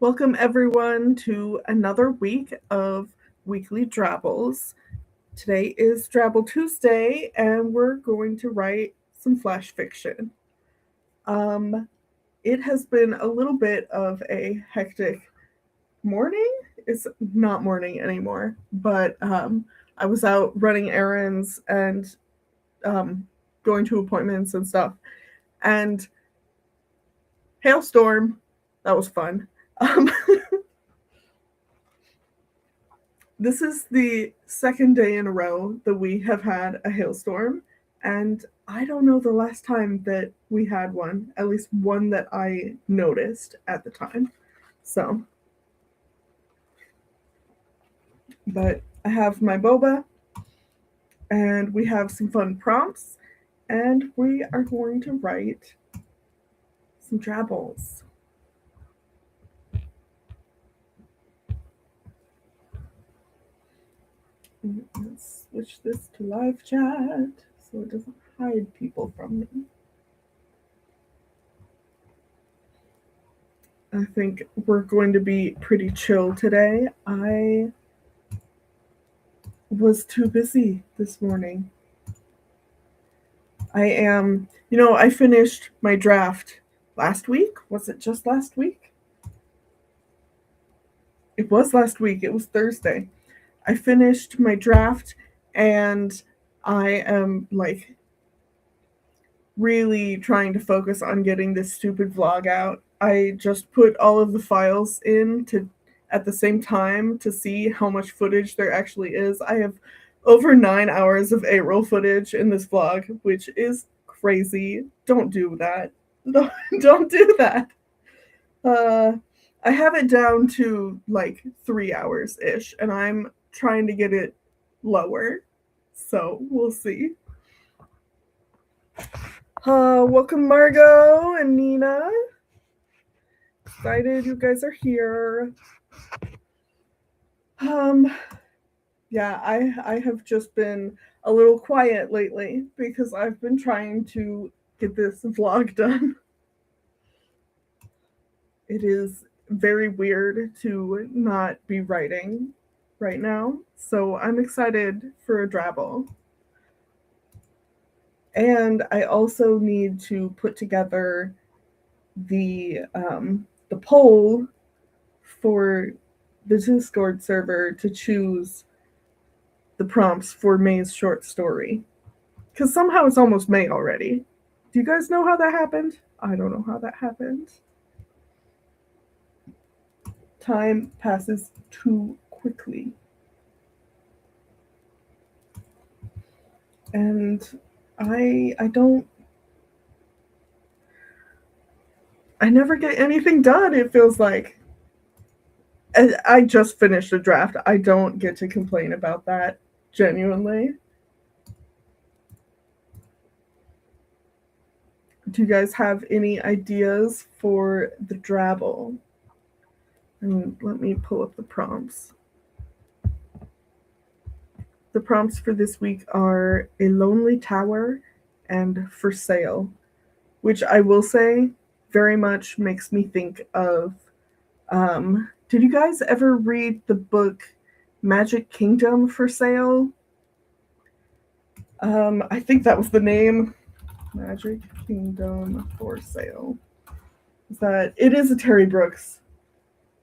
Welcome everyone to another week of weekly drabbles. Today is Drabble Tuesday, and we're going to write some flash fiction. Um, it has been a little bit of a hectic morning. It's not morning anymore, but I was out running errands and um, going to appointments and stuff. And hailstorm, that was fun. Um, This is the second day in a row that we have had a hailstorm, and I don't know the last time that we had one, at least one that I noticed at the time. So, but I have my boba, and we have some fun prompts, and we are going to write some drabbles. Let's switch this to live chat so it doesn't hide people from me. I think we're going to be pretty chill today. I was too busy this morning. I finished my draft last week. Was it just last week? It was last week. It was Thursday. I finished my draft and I am like really trying to focus on getting this stupid vlog out. I just put all of the files in to at the same time to see how much footage there actually is. I have over 9 hours of A-roll footage in this vlog, which is crazy. Don't do that. Don't do that. Uh, I have it down to like 3 hours ish, and I'm trying to get it lower. So we'll see. Welcome Margot and Nina. Excited you guys are here. Um, yeah, I have just been a little quiet lately because I've been trying to get this vlog done. It is very weird to not be writing right now, so I'm excited for a drabble. And I also need to put together the poll for the Discord server to choose the prompts for May's short story. Because somehow it's almost May already. Do you guys know how that happened? I don't know how that happened. Time passes too quickly. And I don't I never get anything done, it feels like. I just finished a draft. I don't get to complain about that, genuinely. Do you guys have any ideas for the drabble? And let me pull up the prompts. The prompts for this week are a lonely tower and for sale, which I will say very much makes me think of. Did you guys ever read the book Magic Kingdom for Sale? I think that was the name. Magic Kingdom for Sale. That it is a Terry Brooks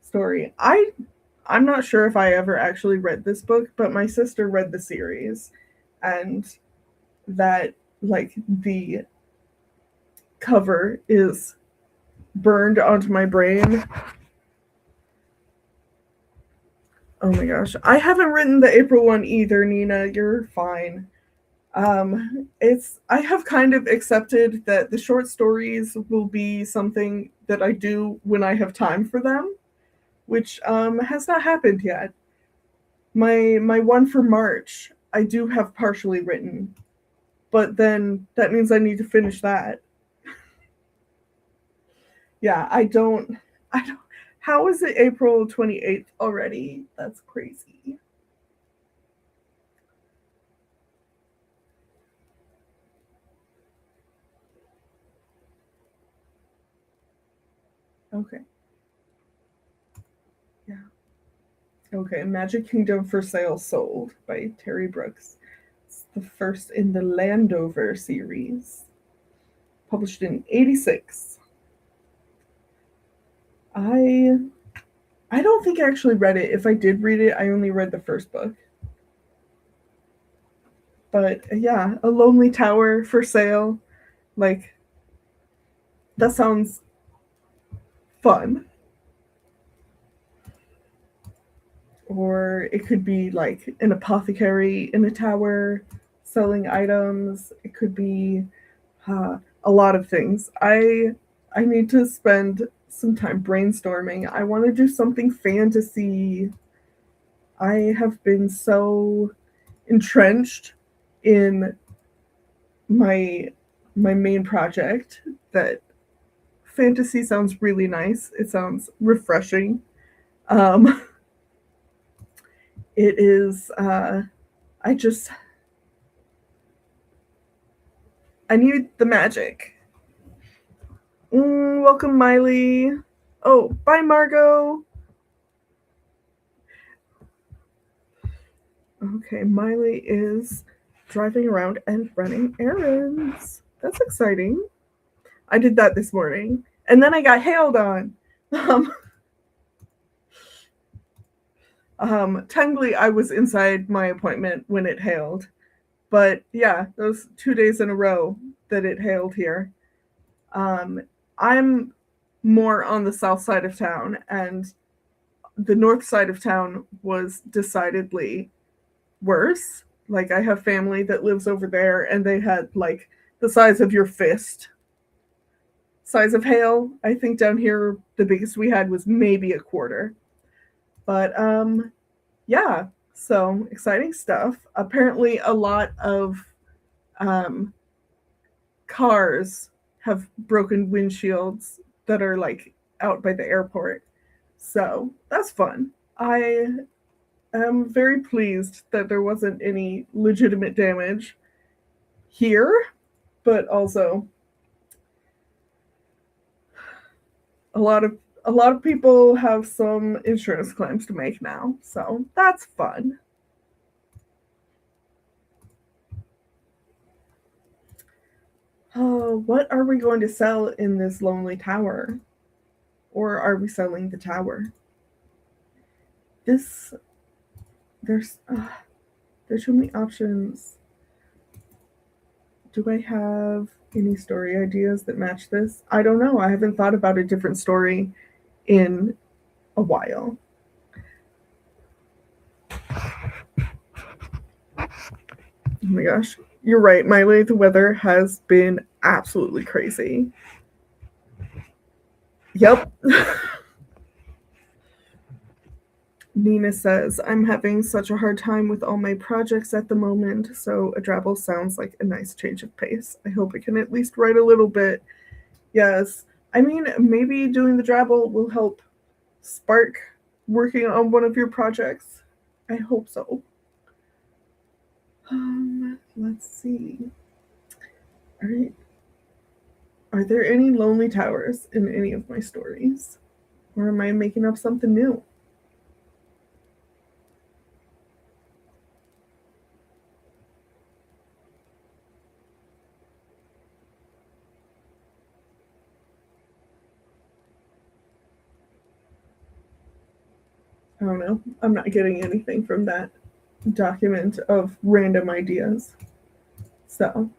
story. I'm not sure if I ever actually read this book, but my sister read the series, and that like the cover is burned onto my brain. Oh my gosh. I haven't written the April one either, Nina. You're fine. It's I have kind of accepted that the short stories will be something that I do when I have time for them, which has not happened yet. My one for March, I do have partially written, but then that means I need to finish that. Yeah, I don't how is it April 28th already? That's crazy. Okay. Yeah. Okay, Magic Kingdom for Sale Sold by Terry Brooks. It's the first in the Landover series, published in '86. I I don't think I actually read it. If I did read it, I only read the first book. But yeah, A Lonely Tower for Sale. Like, that sounds fun. Or it could be like an apothecary in a tower selling items. It could be a lot of things. I need to spend some time brainstorming. I want to do something fantasy. I have been so entrenched in my my main project that fantasy sounds really nice. It sounds refreshing. Um, it is. I just I need the magic. Welcome, Miley. Oh, bye, Margot. Okay, Miley is driving around and running errands. That's exciting. I did that this morning, and then I got hailed on. Um, Technically, I was inside my appointment when it hailed, but yeah, those 2 days in a row that it hailed here. Um, I'm more on the south side of town, and the north side of town was decidedly worse. Like, I have family that lives over there, and they had like the size of your fist size of hail. I think down here the biggest we had was maybe a quarter. But yeah, so exciting stuff. Apparently a lot of um cars have broken windshields that are like out by the airport. So that's fun. I am very pleased that there wasn't any legitimate damage here, but also a lot of people have some insurance claims to make now, so that's fun. What are we going to sell in this lonely tower? Or are we selling the tower? This there's there's too many options. Do I have any story ideas that match this? I don't know. I haven't thought about a different story in a while. Oh my gosh. You're right, Miley. The weather has been absolutely crazy. Yep. Nina says, I'm having such a hard time with all my projects at the moment, so a drabble sounds like a nice change of pace. I hope I can at least write a little bit. Yes. I mean, maybe doing the drabble will help spark working on one of your projects. I hope so. Let's see. All right. Are there any lonely towers in any of my stories? Or am I making up something new? I don't know. I'm not getting anything from that document of random ideas. So,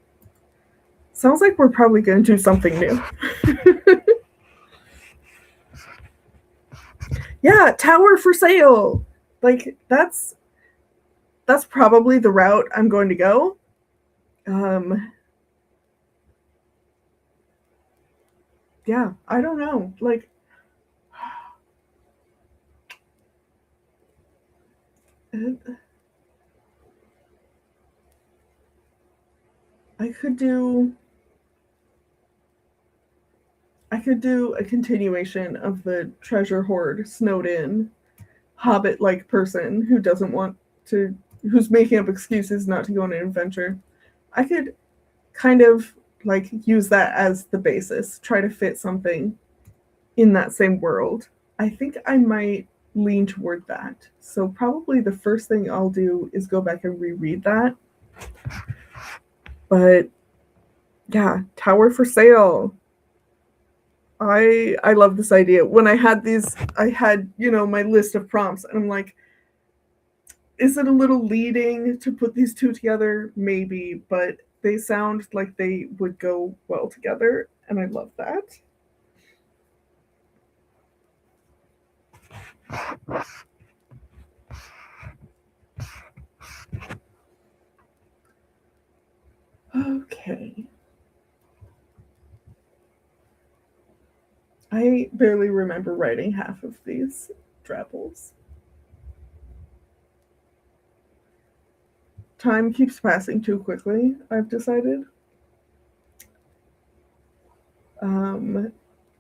sounds like we're probably going to do something new. Yeah, tower for sale. Like, that's probably the route I'm going to go. Yeah, I don't know. Like, I could do I could do a continuation of the treasure hoard snowed in hobbit like person who doesn't want to who's making up excuses not to go on an adventure. I could kind of like use that as the basis, try to fit something in that same world. I think I might lean toward that. So probably the first thing I'll do is go back and reread that. But yeah, Tower for Sale. I love this idea. When I had these, I had, my list of prompts, and I'm like, is it a little leading to put these two together? Maybe, but they sound like they would go well together, and I love that. Okay. I barely remember writing half of these drabbles. Time keeps passing too quickly, I've decided.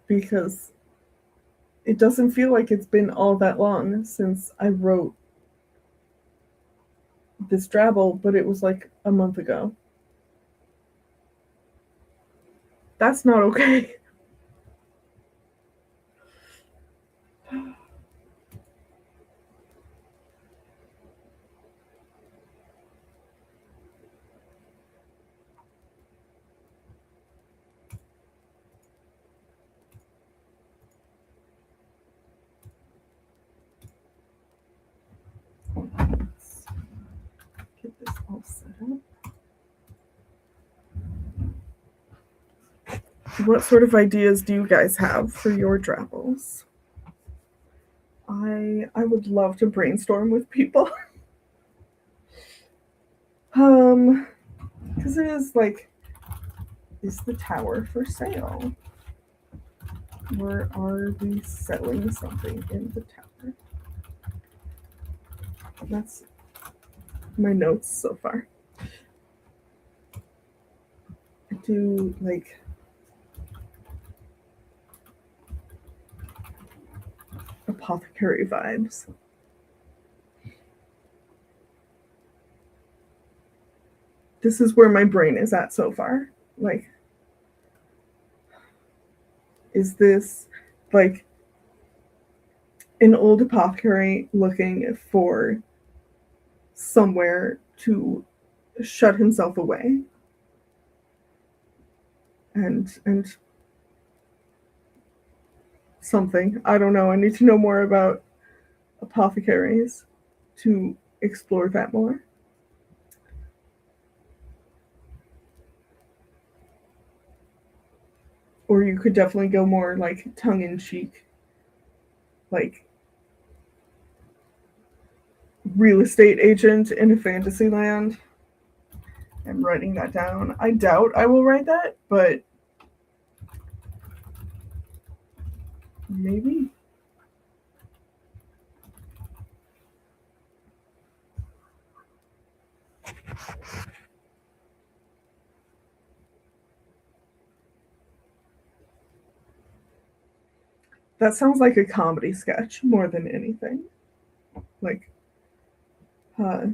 Because it doesn't feel like it's been all that long since I wrote this drabble, but it was like a month ago. That's not okay. Let's get this all set up. What sort of ideas do you guys have for your drabbles? I would love to brainstorm with people. Because it is like, is the tower for sale? Or are we selling something in the tower? That's my notes so far. I do like apothecary vibes. This is where my brain is at so far. Like, is this like an old apothecary looking for somewhere to shut himself away? And something. I don't know. I need to know more about apothecaries to explore that more. Or you could definitely go more like tongue in cheek, like real estate agent in a fantasy land. I'm writing that down. I doubt I will write that, but maybe. That sounds like a comedy sketch more than anything. Like, uh,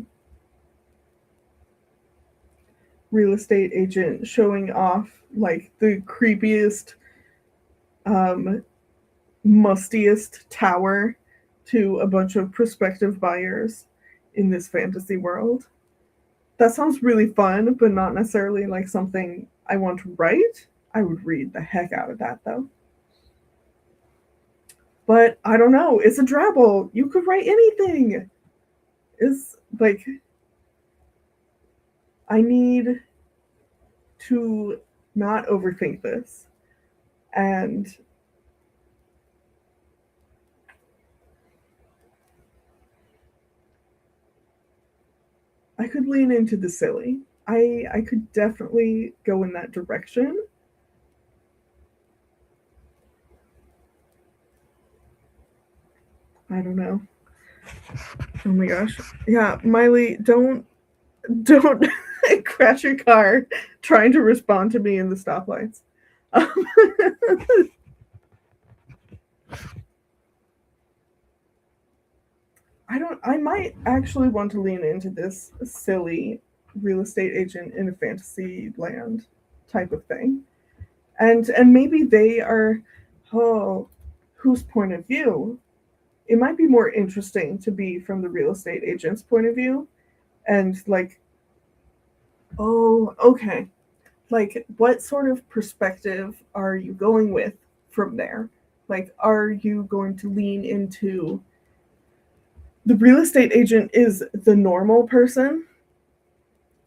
real estate agent showing off like the creepiest, um, mustiest tower to a bunch of prospective buyers in this fantasy world. That sounds really fun, but not necessarily like something I want to write. I would read the heck out of that though. But I don't know. It's a drabble. You could write anything. It's like I need to not overthink this. And I could lean into the silly. I could definitely go in that direction. I don't know. Oh my gosh. Yeah, Miley, don't crash your car trying to respond to me in the stoplights. I might actually want to lean into this silly real estate agent in a fantasy land type of thing. And maybe they are, oh, whose point of view it might be more interesting to be from the real estate agent's point of view and like, oh, okay. Like, what sort of perspective are you going with from there? Like, are you going to lean into the real estate agent is the normal person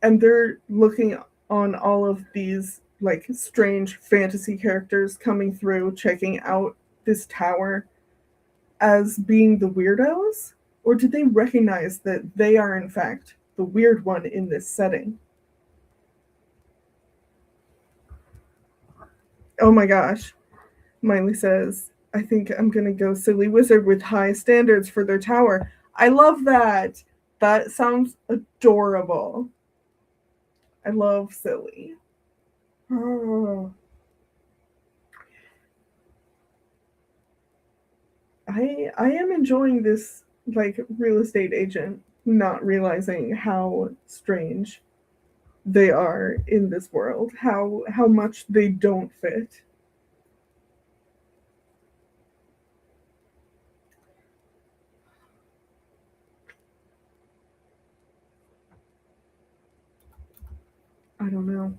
and they're looking on all of these like strange fantasy characters coming through, checking out this tower as being the weirdos? Or did they recognize that they are, in fact, the weird one in this setting? Oh my gosh. Miley says, I think I'm going to go silly wizard with high standards for their tower. I love that. That sounds adorable. I love silly. Oh. I am enjoying this like real estate agent not realizing how strange they are in this world, how much they don't fit. I don't know.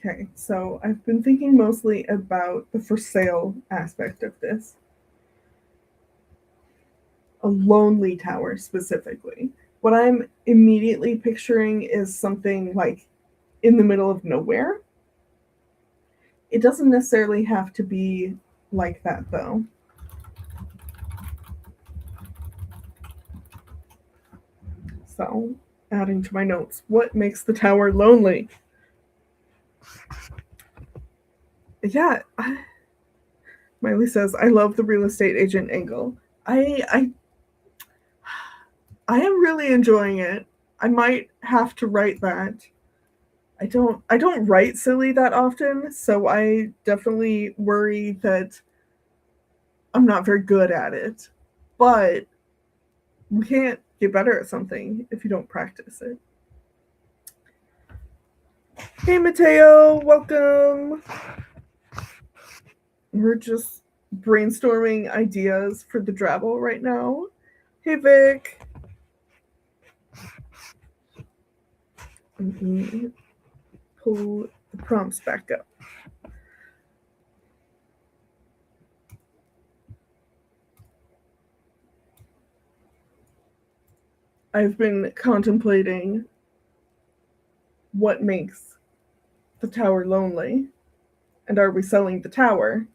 Okay, so I've been thinking mostly about the for sale aspect of this. A lonely tower specifically. What I'm immediately picturing is something like in the middle of nowhere. It doesn't necessarily have to be like that though. So, adding to my notes, what makes the tower lonely? Yeah, Miley says, I love the real estate agent angle. I I am really enjoying it. I might have to write that. I don't write silly that often, so I definitely worry that I'm not very good at it. But we can't get better at something if you don't practice it. Hey Mateo, welcome. We're just brainstorming ideas for the drabble right now. Hey Vic. Let me pull the prompts back up. I've been contemplating what makes the tower lonely, and are we selling the tower,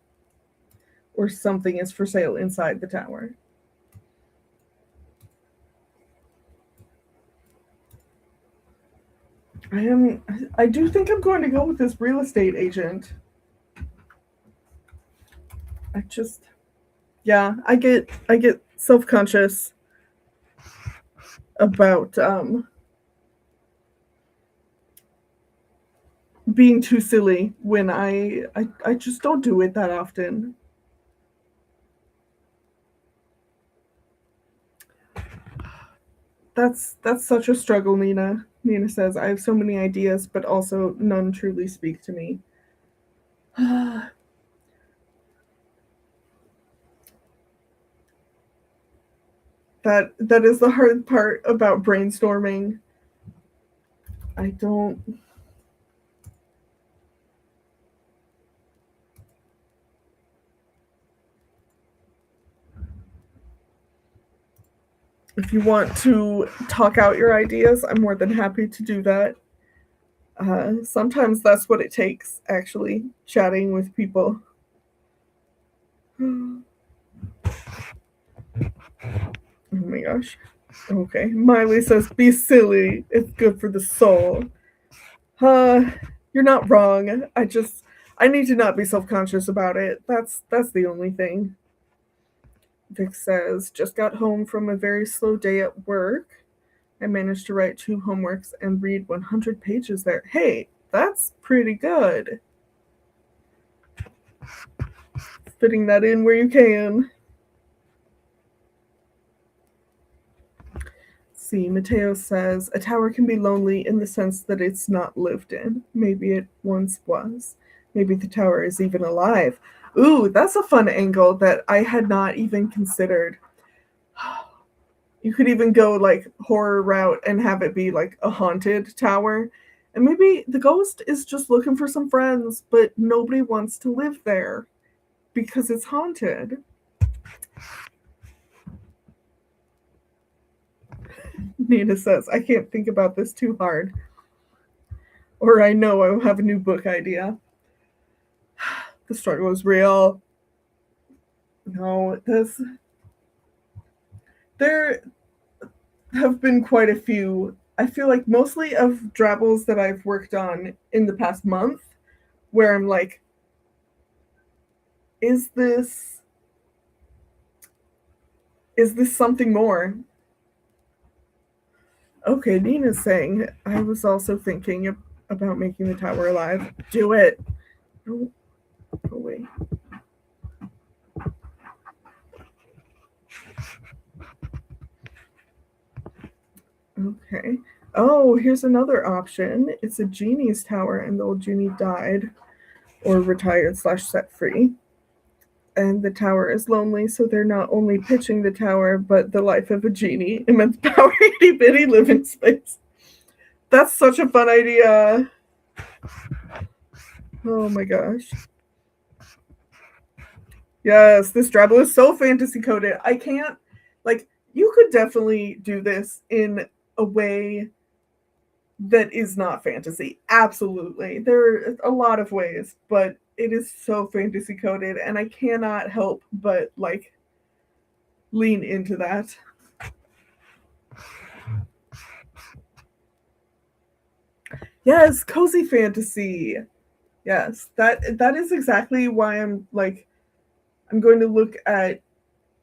or something is for sale inside the tower? I do think I'm going to go with this real estate agent. I just yeah, I get self-conscious about being too silly when I just don't do it that often. That's such a struggle, Nina. Nina says, I have so many ideas, but also none truly speak to me. that is the hard part about brainstorming. I don't if you want to talk out your ideas, I'm more than happy to do that. Sometimes that's what it takes, actually, chatting with people. Oh my gosh. Okay. Miley says, be silly. It's good for the soul. You're not wrong. I need to not be self-conscious about it. That's the only thing. Vic says, just got home from a very slow day at work. I managed to write 2 homeworks and read 100 pages there. Hey, that's pretty good. Fitting that in where you can. See, Mateo says, a tower can be lonely in the sense that it's not lived in. Maybe it once was. Maybe the tower is even alive. Ooh, that's a fun angle that I had not even considered. You could even go like horror route and have it be like a haunted tower. And maybe the ghost is just looking for some friends, but nobody wants to live there because it's haunted. Nina says, I can't think about this too hard. Or I know I will have a new book idea. The struggle is real. No, there have been quite a few. I feel like mostly of drabbles that I've worked on in the past month, where I'm like, is this something more? Okay, Nina's saying, I was also thinking about making the tower alive. Do it. Oh, wait. Okay. Oh, here's another option. It's a genie's tower, and the old genie died or retired / set free. And the tower is lonely, so they're not only pitching the tower, but the life of a genie, immense power, itty bitty living space. That's such a fun idea. Oh my gosh. Yes, this drabble is so fantasy coded. I can't, like, you could definitely do this in a way that is not fantasy. Absolutely. There are a lot of ways, but it is so fantasy coded, and I cannot help but, like, lean into that. Yes, cozy fantasy. Yes, that is exactly why I'm like, I'm going to look at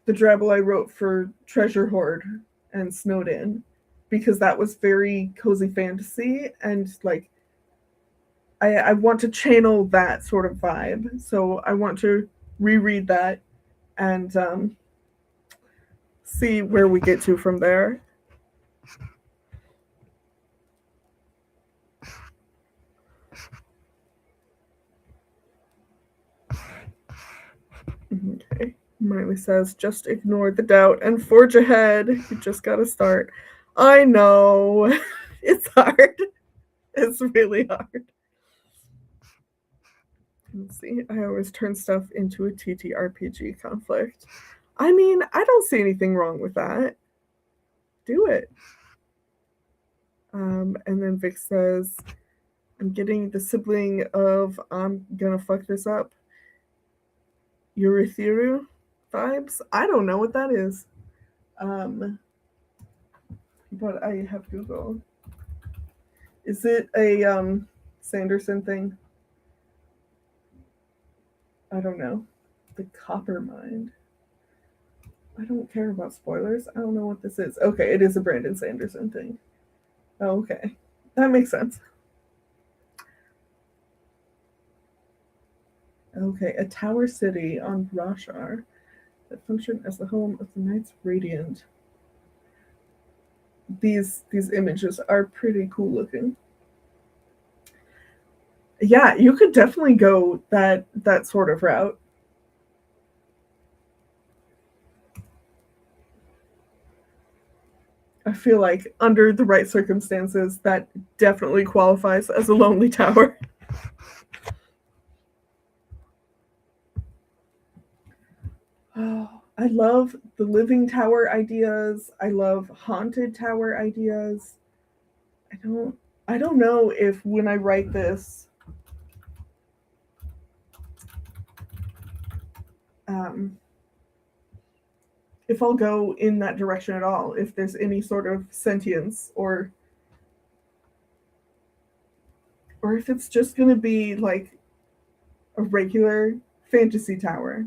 the drabble I wrote for Treasure Hoard and Snowden, because that was very cozy fantasy, and like I want to channel that sort of vibe. So I want to reread that and see where we get to from there. Okay. Miley says, just ignore the doubt and forge ahead. You just gotta start. I know. It's hard. It's really hard. Let's see. I always turn stuff into a TTRPG conflict. I mean, I don't see anything wrong with that. Do it. And then Vic says, I'm getting the sibling of I'm gonna fuck this up. Eurytheru vibes? I don't know what that is. But I have Google. Is it a Sanderson thing? I don't know. The Copper Mind. I don't care about spoilers. I don't know what this is. Okay, it is a Brandon Sanderson thing. Oh, okay. That makes sense. Okay, a tower city on Rashar that functioned as the home of the Knights Radiant. These images are pretty cool looking. Yeah, you could definitely go that sort of route. I feel like under the right circumstances, that definitely qualifies as a lonely tower. Oh, I love the living tower ideas. I love haunted tower ideas. I don't know if when I write this, if I'll go in that direction at all, if there's any sort of sentience or if it's just going to be like a regular fantasy tower.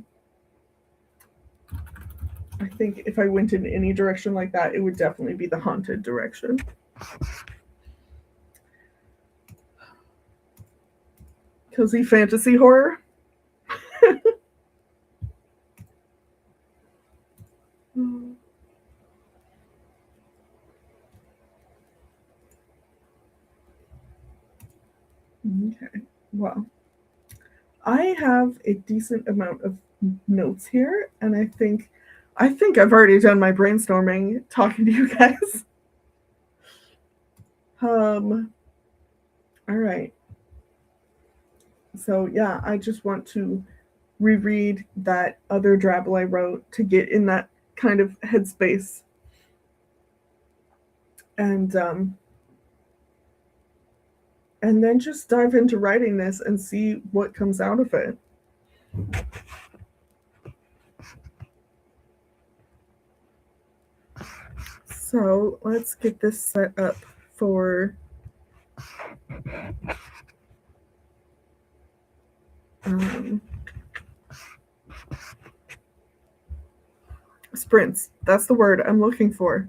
I think if I went in any direction like that, it would definitely be the haunted direction. Cozy fantasy horror. Well, I have a decent amount of notes here, and I think I've already done my brainstorming talking to you guys. All right. So yeah, I just want to reread that other drabble I wrote to get in that kind of headspace, and then just dive into writing this and see what comes out of it. So let's get this set up for sprints. That's the word I'm looking for.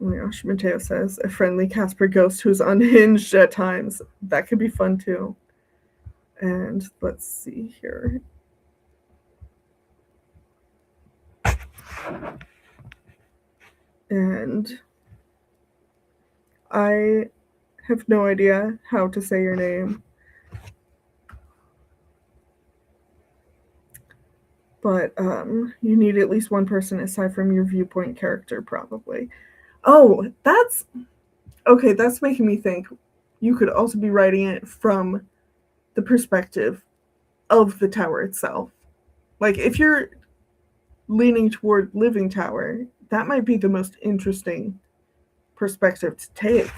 Oh my gosh, Mateo says a friendly Casper ghost who's unhinged at times. That could be fun too. And let's see here. And I have no idea how to say your name. But you need at least one person aside from your viewpoint character, probably. Oh, that's okay. That's making me think. You could also be writing it from the perspective of the tower itself. Like if you're leaning toward living tower, that might be the most interesting perspective to take.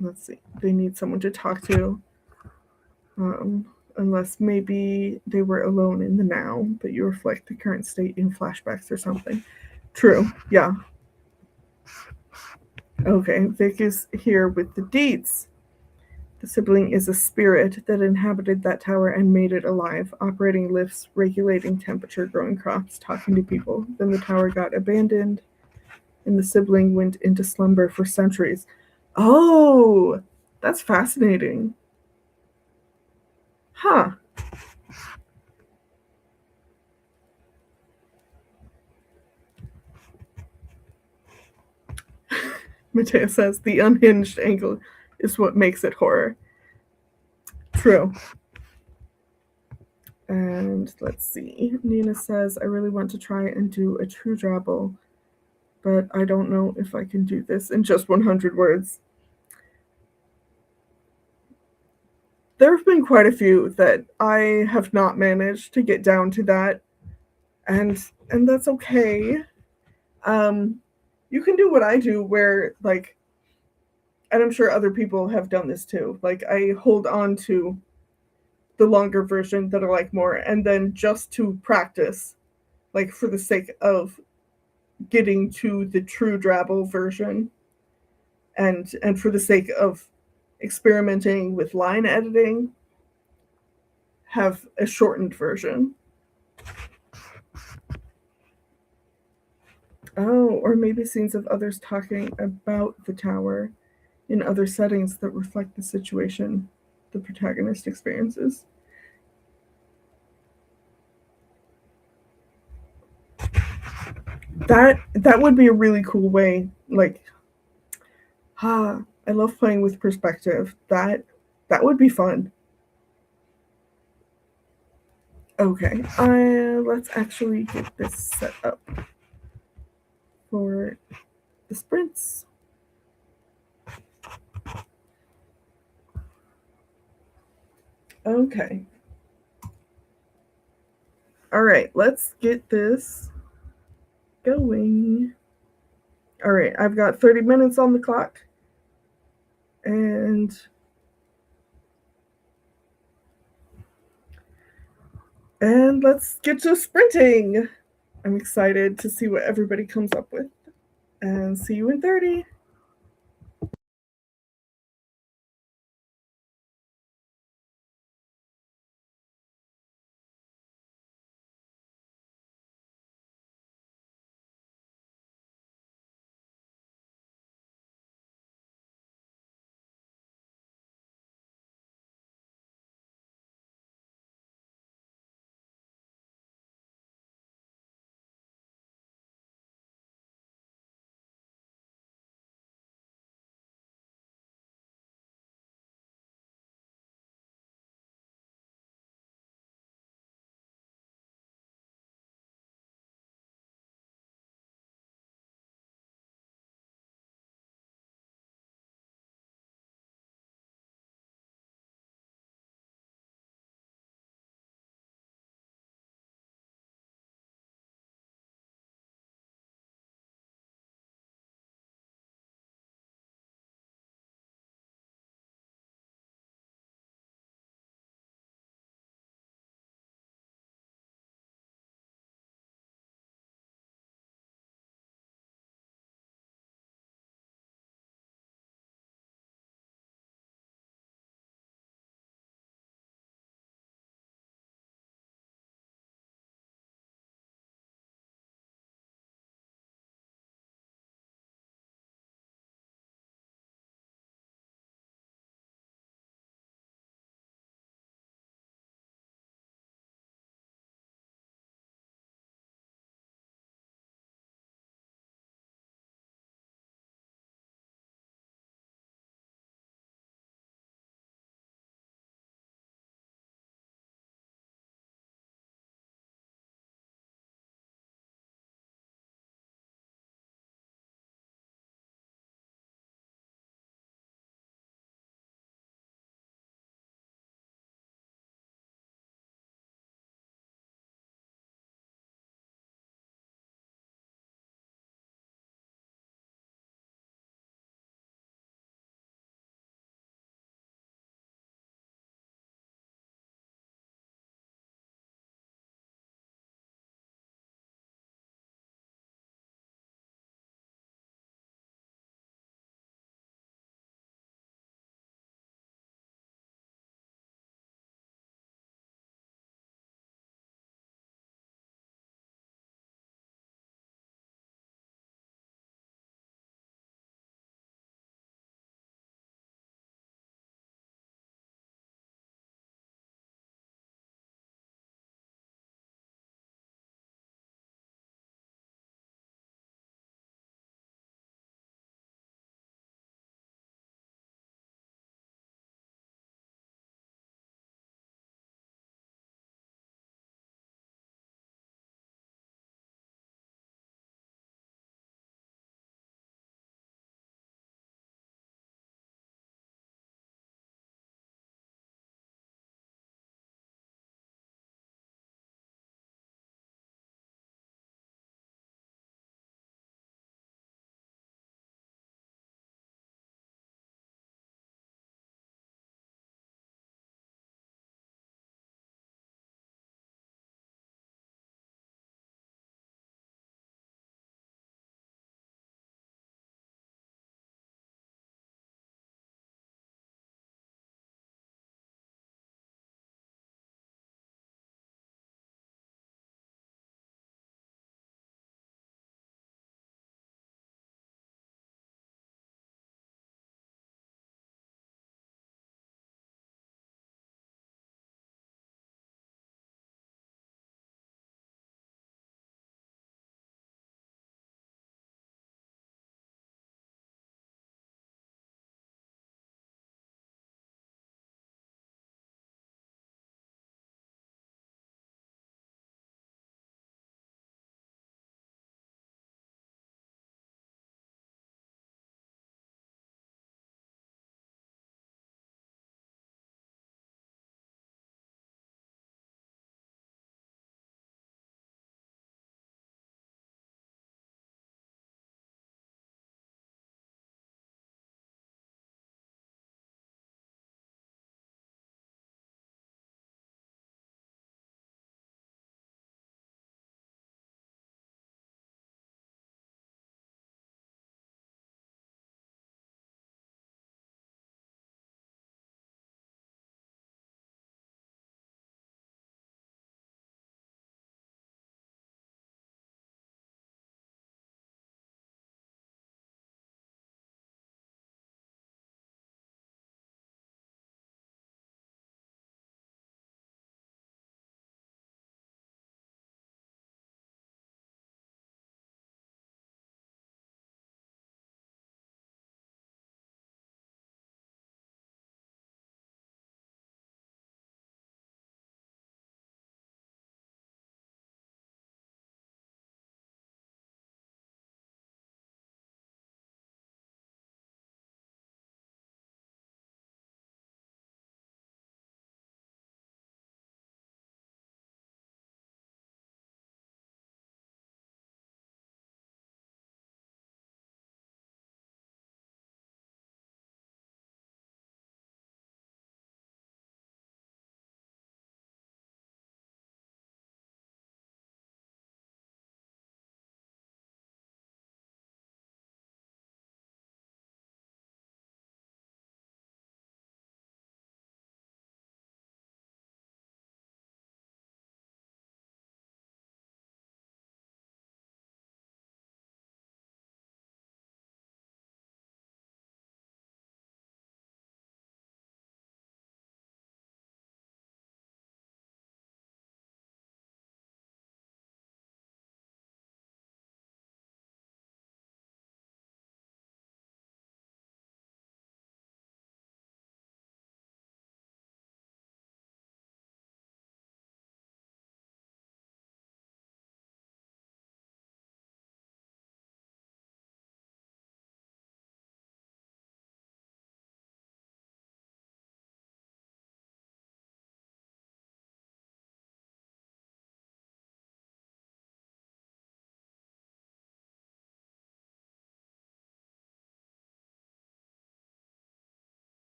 Let's see. They need someone to talk to. Unless maybe they were alone in the now, but you reflect the current state in flashbacks or something. True, yeah. Okay, Vic is here with the deeds. The sibling is a spirit that inhabited that tower and made it alive, operating lifts, regulating temperature, growing crops, talking to people. Then the tower got abandoned, and the sibling went into slumber for centuries. Oh, that's fascinating. Huh. Mateo says the unhinged angle is what makes it horror. True. And let's see. Nina says, I really want to try and do a true drabble, but I don't know if I can do this in just 100 words. There have been quite a few that I have not managed to get down to that, and that's okay. You can do what I do, where like, and I'm sure other people have done this too. Like I hold on to the longer version that I like more, and then just to practice, like for the sake of getting to the true drabble version, and for the sake of experimenting with line editing, have a shortened version. Oh, or maybe scenes of others talking about the tower in other settings that reflect the situation the protagonist experiences. That would be a really cool way. Like, I love playing with perspective. That would be fun. Okay, let's actually get this set up for the sprints. Okay. All right, let's get this going. All right, I've got 30 minutes on the clock. And let's get to sprinting. I'm excited to see what everybody comes up with. And see you in 30.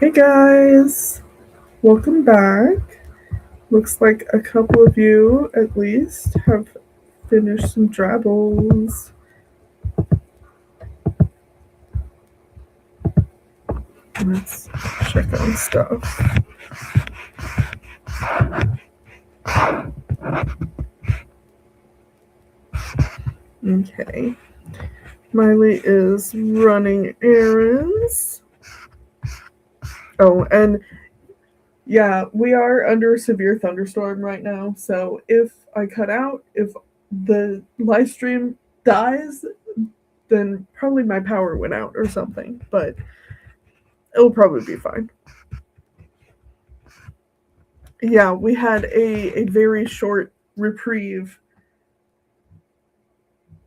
Hey guys, welcome back. Looks like a couple of you at least have finished some drabbles. Let's check on stuff. Okay. Miley is running errands. Oh, and yeah, we are under a severe thunderstorm right now. So if I cut out, if the live stream dies, then probably my power went out or something. But it'll probably be fine. Yeah, we had a very short reprieve,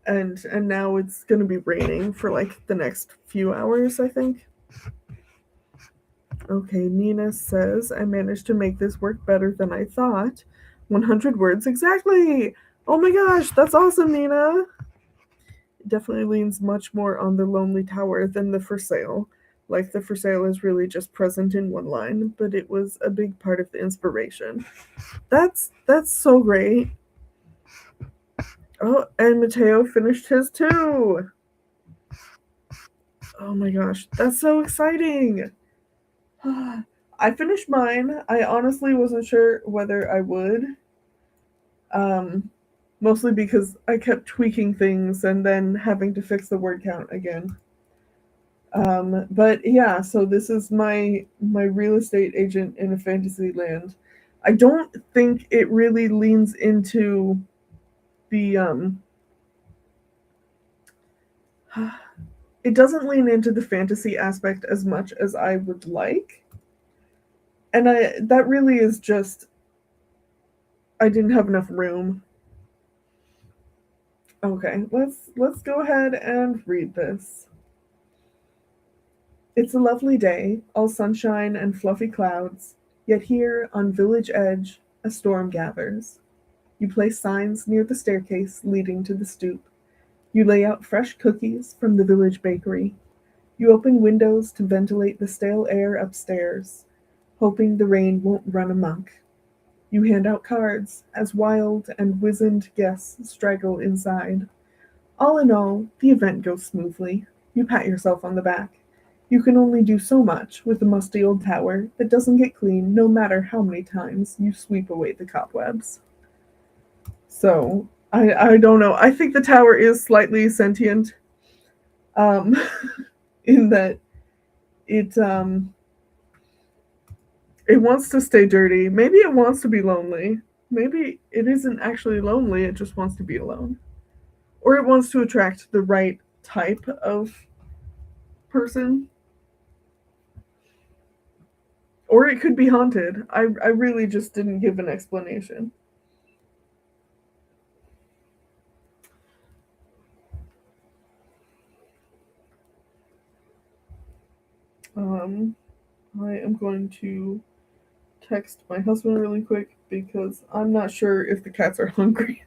and now it's going to be raining for like the next few hours, I think. Okay, Nina says I managed to make this work better than I thought. 100 words exactly. Oh my gosh, that's awesome, Nina. It definitely leans much more on the Lonely Tower than the For Sale. Like the For Sale is really just present in one line, but it was a big part of the inspiration. That's so great. Oh, and Mateo finished his too. Oh my gosh, that's so exciting. I finished mine. I honestly wasn't sure whether I would. Um, Mostly because I kept tweaking things and then having to fix the word count again. But yeah, so this is my real estate agent in a fantasy land. I don't think it really leans into the it doesn't lean into the fantasy aspect as much as I would like. And that really is just I didn't have enough room. Okay, let's go ahead and read this. It's a lovely day, all sunshine and fluffy clouds, yet here on Village Edge a storm gathers. You place signs near the staircase leading to the stoop. You lay out fresh cookies from the village bakery. You open windows to ventilate the stale air upstairs, hoping the rain won't run amok. You hand out cards as wild and wizened guests straggle inside. All in all, the event goes smoothly. You pat yourself on the back. You can only do so much with a musty old tower that doesn't get clean no matter how many times you sweep away the cobwebs. So, I don't know. I think the tower is slightly sentient, um, in that it it wants to stay dirty. Maybe it wants to be lonely. Maybe it isn't actually lonely. It just wants to be alone, or it wants to attract the right type of person, or it could be haunted. I really just didn't give an explanation. Um, I am going to text my husband really quick because I'm not sure if the cats are hungry.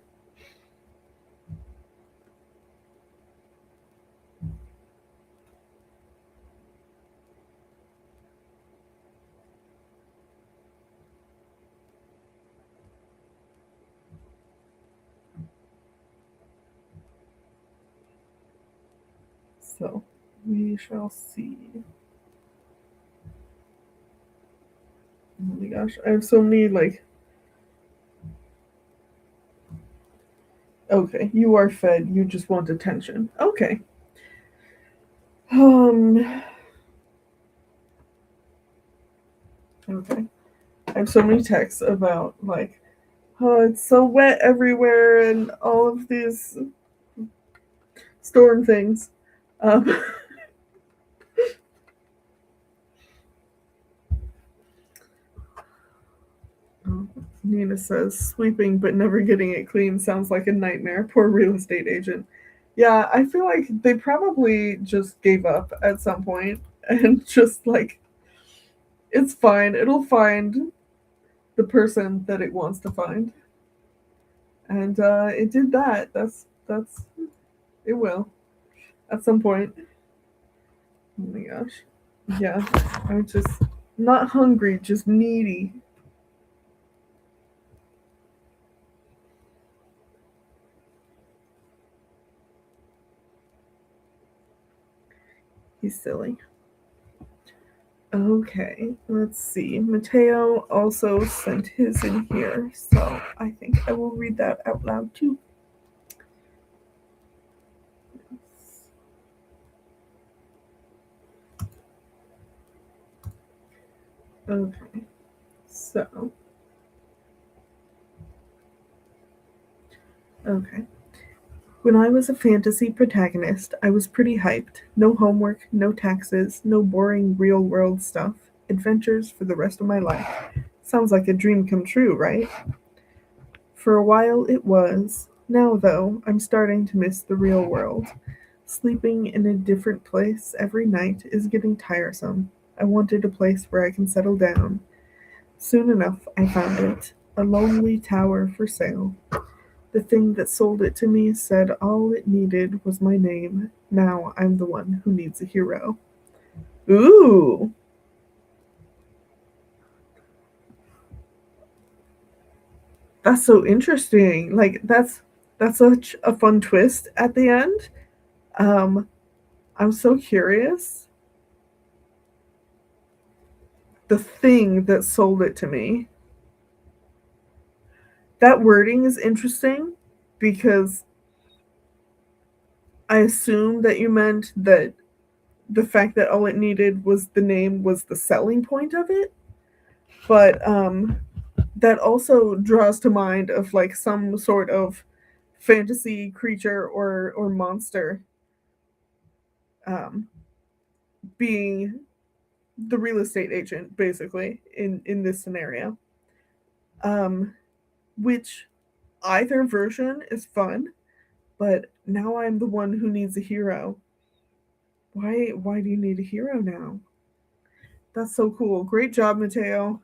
So we shall see. Oh my gosh, I have so many like. Okay, you are fed. You just want attention. Okay. Um. Okay. I have so many texts about like, oh, it's so wet everywhere and all of these storm things. Um, Nina says, sweeping but never getting it clean sounds like a nightmare. Poor real estate agent. Yeah, I feel like they probably just gave up at some point and just like, it's fine. It'll find the person that it wants to find. And it did that. That's it will at some point. Oh my gosh. Yeah, I'm just not hungry, just needy. He's silly. Okay, let's see. Mateo also sent his in here, so I think I will read that out loud too. Okay, so. Okay. When I was a fantasy protagonist, I was pretty hyped. No homework, no taxes, no boring real world stuff. Adventures for the rest of my life. Sounds like a dream come true, right? For a while it was. Now, though, I'm starting to miss the real world. Sleeping in a different place every night is getting tiresome. I wanted a place where I can settle down. Soon enough, I found it. A lonely tower for sale. The thing that sold it to me said all it needed was my name. Now I'm the one who needs a hero. Ooh, that's so interesting. Like that's such a fun twist at the end. Um, I'm so curious. The thing that sold it to me. That wording is interesting because I assume that you meant that the fact that all it needed was the name was the selling point of it. But that also draws to mind of like some sort of fantasy creature or monster um, being the real estate agent basically in this scenario, um, which either version is fun, but now I'm the one who needs a hero. Why do you need a hero now? That's so cool. Great job, Mateo.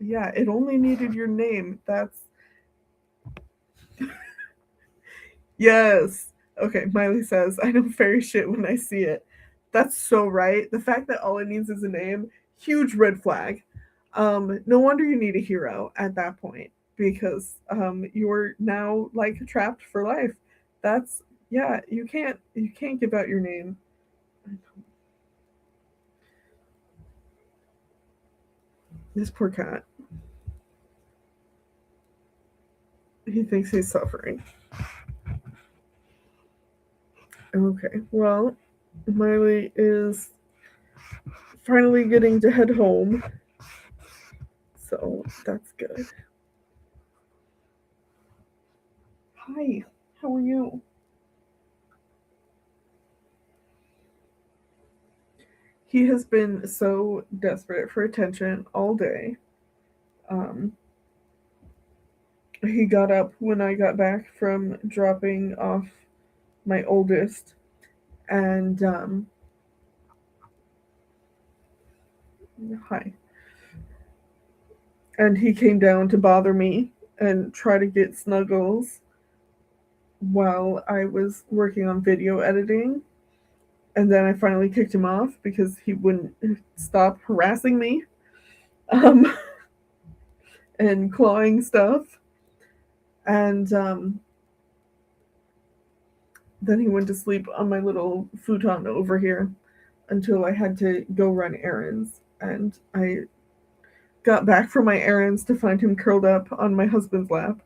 Yeah, it only needed your name. That's yes. Okay, Miley says, I know fairy shit when I see it. That's so right. The fact that all it needs is a name, huge red flag. No wonder you need a hero at that point because you're now like trapped for life. That's yeah, you can't give out your name. This poor cat. He thinks he's suffering. Okay, well, Miley is finally getting to head home, so that's good. Hi, how are you? He has been so desperate for attention all day. Um, he got up when I got back from dropping off my oldest, and hi, and he came down to bother me and try to get snuggles while I was working on video editing. And then I finally kicked him off because he wouldn't stop harassing me um, and clawing stuff. And then he went to sleep on my little futon over here until I had to go run errands. And I got back from my errands to find him curled up on my husband's lap.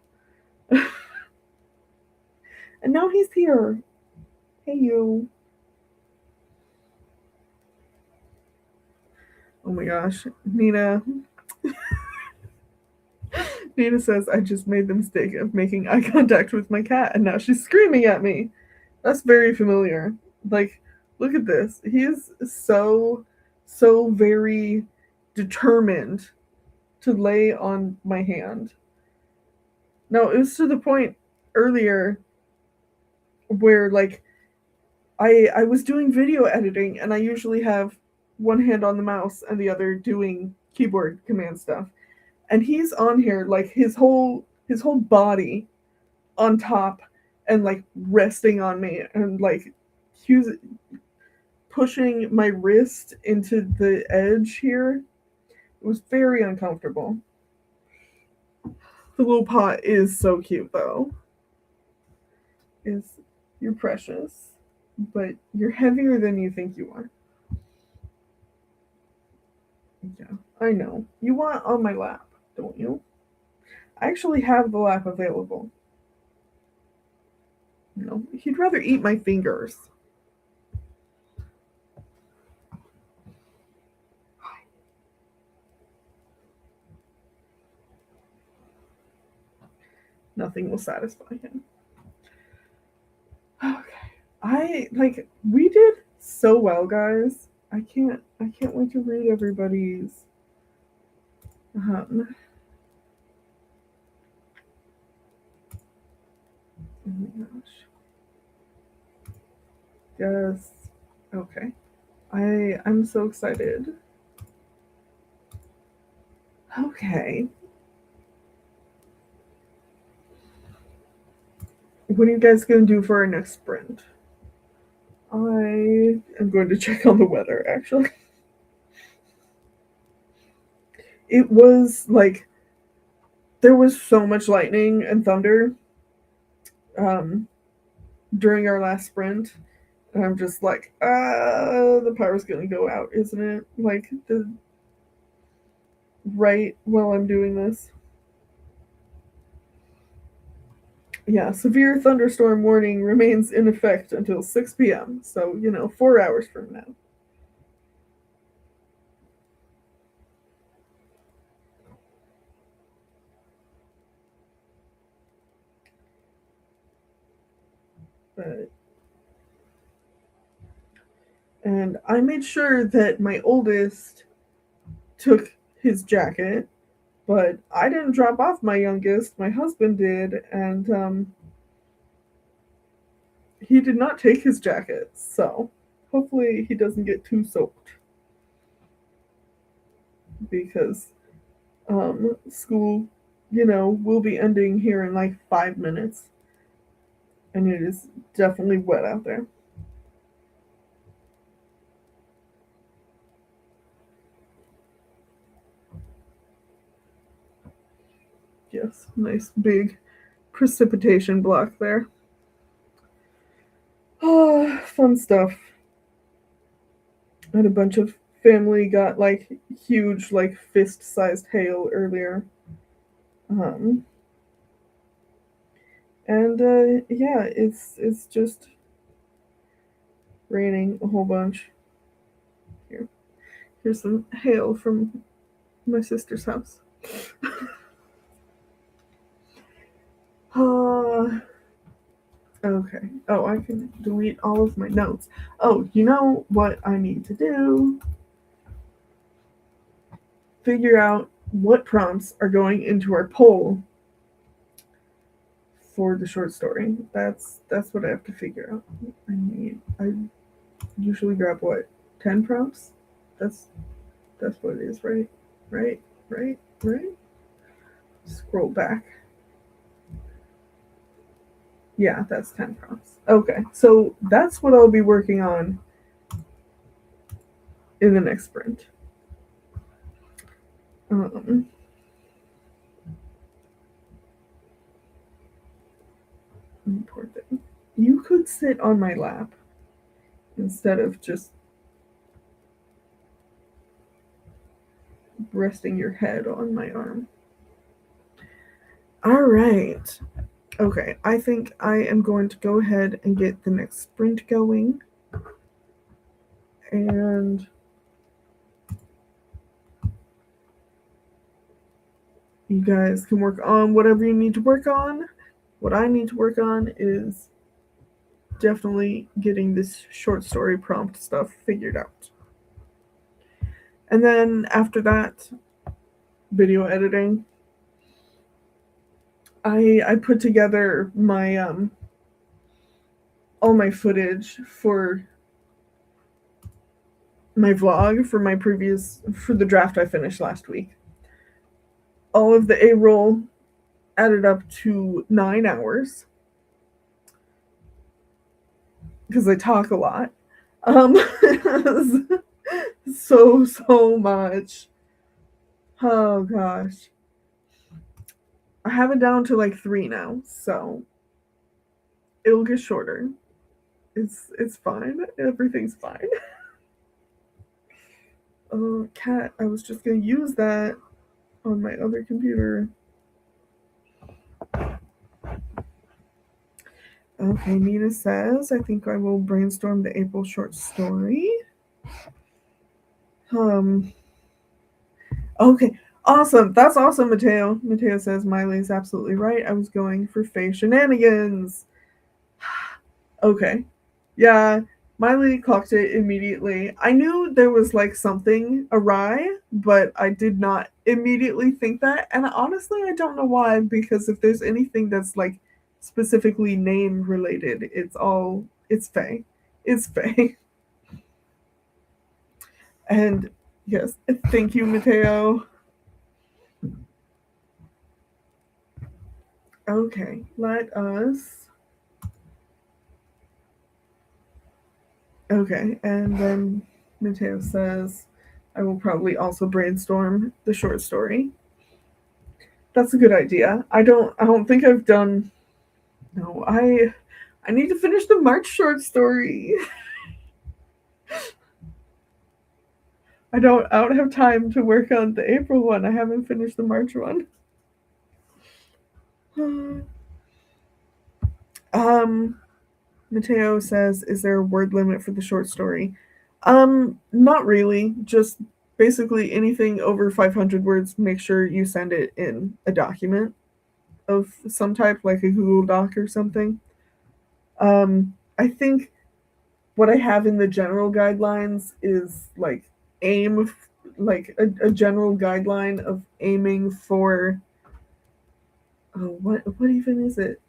And now he's here. Hey, you. Oh my gosh. Nina says, I just made the mistake of making eye contact with my cat and now she's screaming at me. That's very familiar. Like, look at this. He is so so very determined to lay on my hand. No, it was to the point earlier where like I was doing video editing and I usually have one hand on the mouse and the other doing keyboard command stuff. And he's on here like his whole body on top and like resting on me and like he was pushing my wrist into the edge here. It was very uncomfortable. The little pot is so cute though. Is You're precious, but you're heavier than you think you are. Yeah, I know. You want on my lap, don't you? I actually have the lap available. No, he'd rather eat my fingers. Nothing will satisfy him. Okay. We did so well, guys. I can't wait to read everybody's um oh my gosh. Yes. Okay. I'm so excited. Okay. What are you guys gonna do for our next sprint? I am going to check on the weather actually. It was like there was so much lightning and thunder um during our last sprint. And I'm just like, the power's gonna go out, isn't it? Like the right while I'm doing this. Yeah, severe thunderstorm warning remains in effect until 6 p.m. So, 4 hours from now. But, and I made sure that my oldest took his jacket, but I didn't drop off my youngest. My husband did, and he did not take his jacket. So, hopefully, he doesn't get too soaked because school, will be ending here in like 5 minutes. And it is definitely wet out there. Yes, nice big precipitation block there. Oh, fun stuff. And a bunch of family got like huge, like fist sized hail earlier. Um, and yeah, it's just raining a whole bunch. Here's some hail from my sister's house. Okay. Oh, I can delete all of my notes. Oh, you know what I need to do? Figure out what prompts are going into our poll for the short story. That's what I have to figure out. I usually grab what, 10 prompts? That's what it is, right? Right, right, right. Scroll back. Yeah, that's 10 prompts. Okay, so that's what I'll be working on in the next sprint. Poor thing. You could sit on my lap instead of just resting your head on my arm. All right. Okay, I think I am going to go ahead and get the next sprint going. And you guys can work on whatever you need to work on. What I need to work on is definitely getting this short story prompt stuff figured out. And then after that, video editing. I put together my all my footage for my vlog for the draft I finished last week. All of the A-roll added up to 9 hours because I talk a lot. Um, so much. Oh gosh, I have it down to like 3 now, so it'll get shorter. It's fine. Everything's fine. Oh, cat! I was just gonna use that on my other computer. Okay, Nina says, I think I will brainstorm the April short story. Um, okay, awesome. That's awesome, Mateo. Mateo says, Miley's absolutely right. I was going for Faye shenanigans. Okay. Yeah, Miley clocked it immediately. I knew there was like something awry, but I did not immediately think that. And honestly, I don't know why, because if there's anything that's like specifically name related, it's Faye. It's Faye. And yes, thank you, Mateo. Okay, let us. Okay, and then Mateo says, I will probably also brainstorm the short story. That's a good idea. I don't think I've done. No, I need to finish the March short story. I don't have time to work on the April one. I haven't finished the March one. um Mateo says, is there a word limit for the short story? Not really. Just basically anything over 500 words, make sure you send it in a document of some type, like a Google Doc or something. I think what I have in the general guidelines is like aim, like a general guideline of aiming for. Oh, what even is it?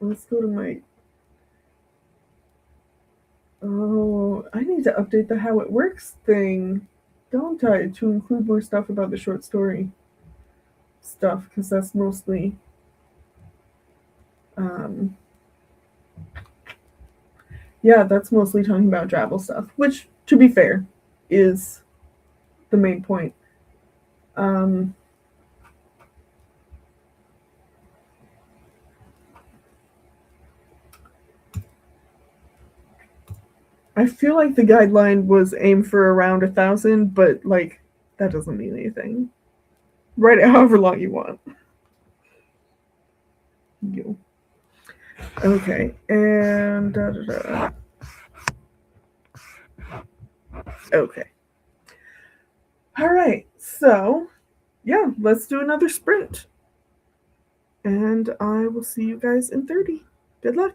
Let's go to my. Oh, I need to update the how it works thing, don't I, to include more stuff about the short story stuff, because that's mostly. Um, yeah, that's mostly talking about drabble stuff, which, to be fair, is the main point. Um, I feel like the guideline was aimed for around 1,000, but like that doesn't mean anything. Write it however long you want. You. Okay, and da, da, da. Okay. All right. So, yeah, let's do another sprint. And I will see you guys in 30. Good luck.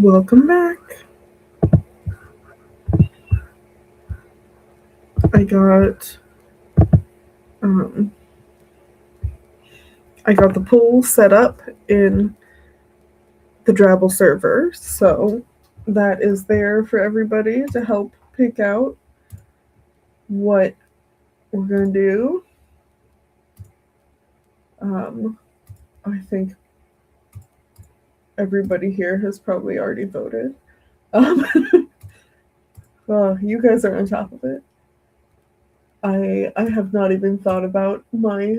Welcome back. I got um, I got the poll set up in the Drabble server, so that is there for everybody to help pick out what we're gonna do. I think everybody here has probably already voted. Well, you guys are on top of it. I have not even thought about my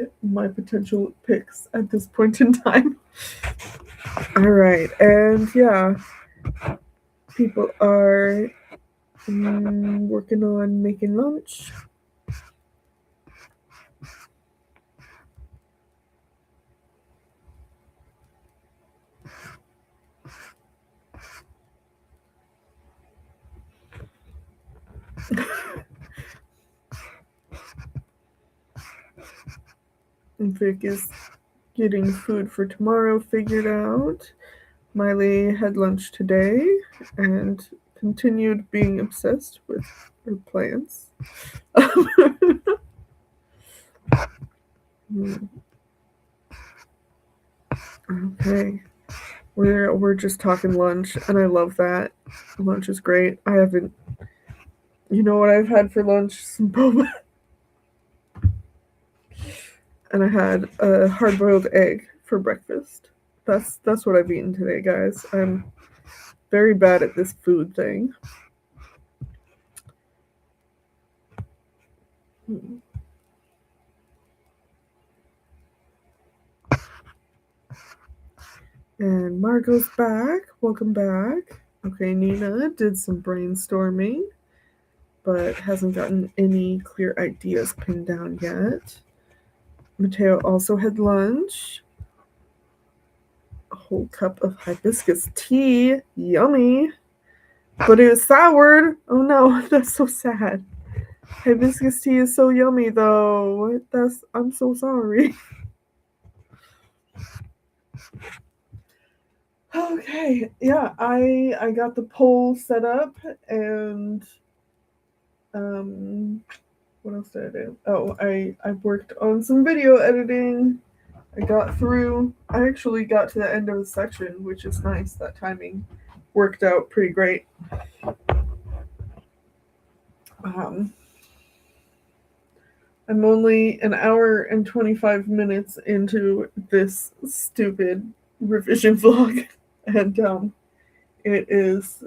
potential picks at this point in time. All right, and yeah, people are working on making lunch. Vic is getting food for tomorrow figured out. Miley had lunch today and continued being obsessed with her plants. Okay. We're just talking lunch, and I love that. Lunch is great. I haven't. You know what I've had for lunch? Some boba, and I had a hard-boiled egg for breakfast. That's what I've eaten today, guys. I'm very bad at this food thing. And Margot's back. Welcome back. Okay, Nina did some brainstorming, but hasn't gotten any clear ideas pinned down yet. Mateo also had lunch. A whole cup of hibiscus tea. Yummy. But it was soured. Oh no, that's so sad. Hibiscus tea is so yummy though. I'm so sorry. Okay, yeah, I got the poll set up and what else did I do? Oh, I worked on some video editing. I got through. I actually got to the end of the section, which is nice. That timing worked out pretty great. I'm only an hour and 25 minutes into this stupid revision vlog, and it is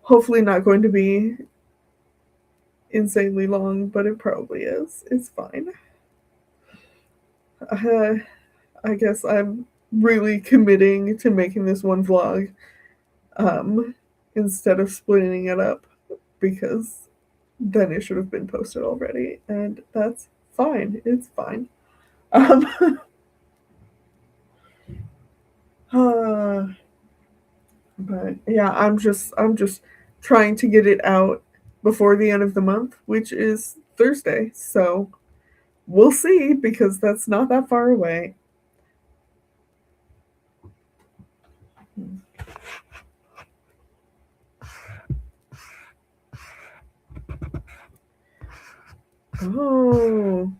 hopefully not going to be insanely long, but it probably is. It's fine. I guess I'm really committing to making this one vlog instead of splitting it up, because then it should have been posted already, and that's fine. It's fine. But yeah, I'm just trying to get it out before the end of the month, which is Thursday. So we'll see, because that's not that far away. Oh.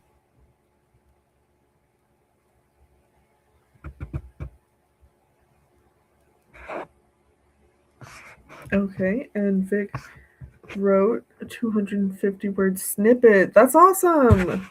Okay, and Vic wrote a 250 word snippet. That's awesome.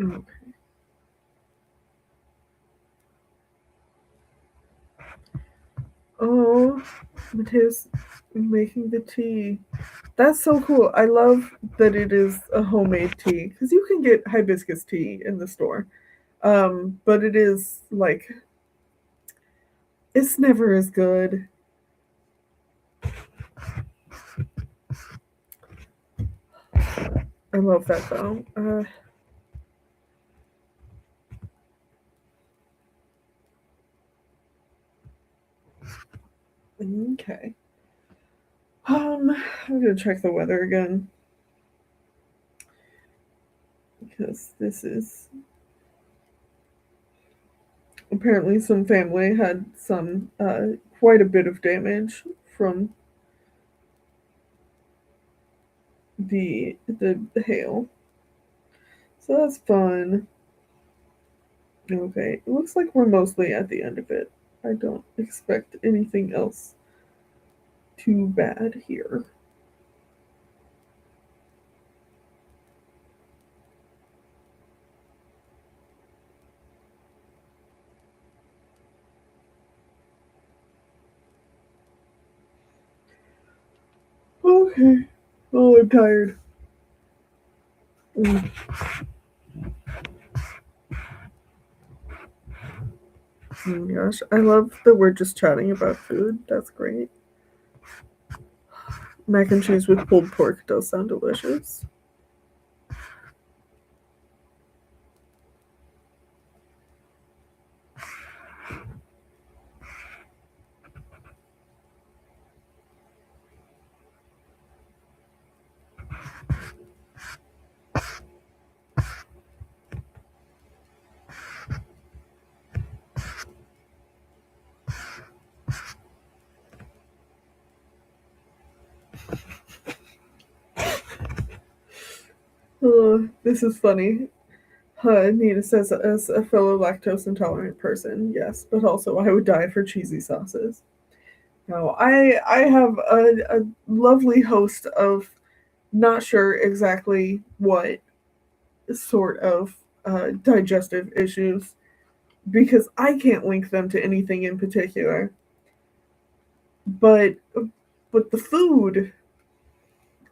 Okay. Oh, Mateo's making the tea. That's so cool. I love that it is a homemade tea because you can get hibiscus tea in the store. But it is like it's never as good. I love that though. Okay. I'm gonna check the weather again because this is apparently some family had some quite a bit of damage from the hail. So that's fun. Okay, it looks like we're mostly at the end of it. I don't expect anything else too bad here. Okay. Oh, I'm tired. Mm. Oh my gosh, I love that we're just chatting about food. That's great. Mac and cheese with pulled pork does sound delicious. Oh, this is funny. Nina says, as a fellow lactose intolerant person, yes, but also I would die for cheesy sauces. No, I have a lovely host of not sure exactly what sort of digestive issues because I can't link them to anything in particular. But the food,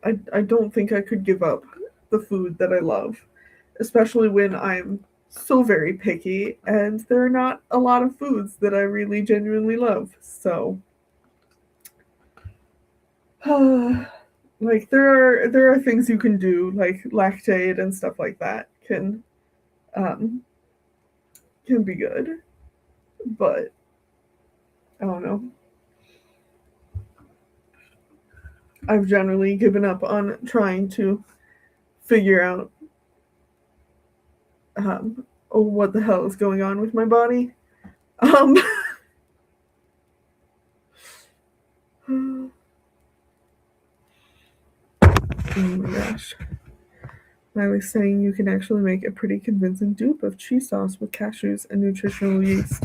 I don't think I could give up the food that I love, especially when I'm so very picky and there are not a lot of foods that I really genuinely love. So like there are things you can do like lactate and stuff like that um can be good, but I don't know. I've generally given up on trying to figure out what the hell is going on with my body. Um, oh my gosh. I was saying you can actually make a pretty convincing dupe of cheese sauce with cashews and nutritional yeast,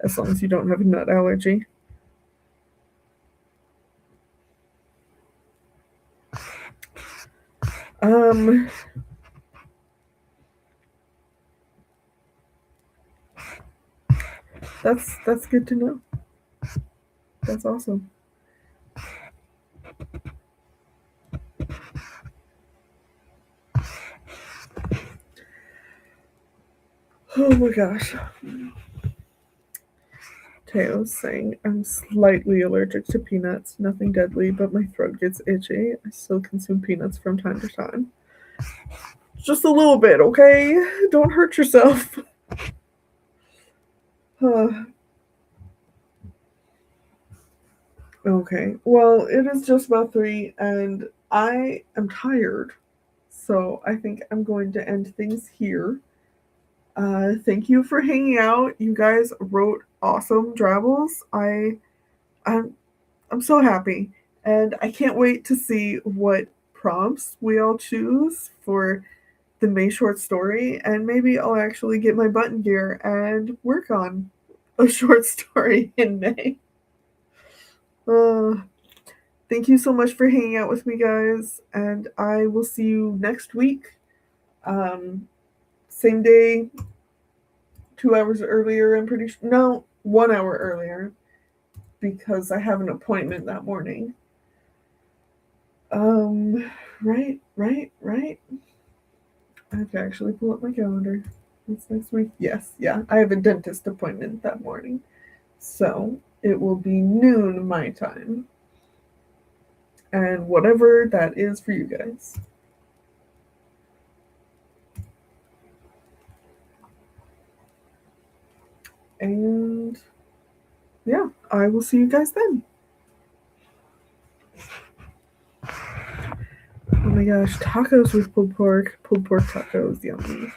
as long as you don't have a nut allergy. Um, that's good to know. That's awesome. Oh my gosh. Teo's saying, I'm slightly allergic to peanuts. Nothing deadly, but my throat gets itchy. I still consume peanuts from time to time. Just a little bit, okay? Don't hurt yourself. Okay. Well, it is just about 3, and I am tired. So I think I'm going to end things here. Thank you for hanging out. You guys wrote awesome drabbles. I'm I'm so happy, and I can't wait to see what prompts we all choose for the May short story, and maybe I'll actually get my button gear and work on a short story in May. Uh, Thank you so much for hanging out with me, guys, and I will see you next week. Um, Same day, 2 hours earlier. I'm pretty sure. No, 1 hour earlier. because I have an appointment that morning. Right. I have to actually pull up my calendar. It's next week. Yes, yeah. I have a dentist appointment that morning. So it will be noon my time. And whatever that is for you guys. And yeah, I will see you guys then. Oh my gosh, tacos with pulled pork tacos, yummy.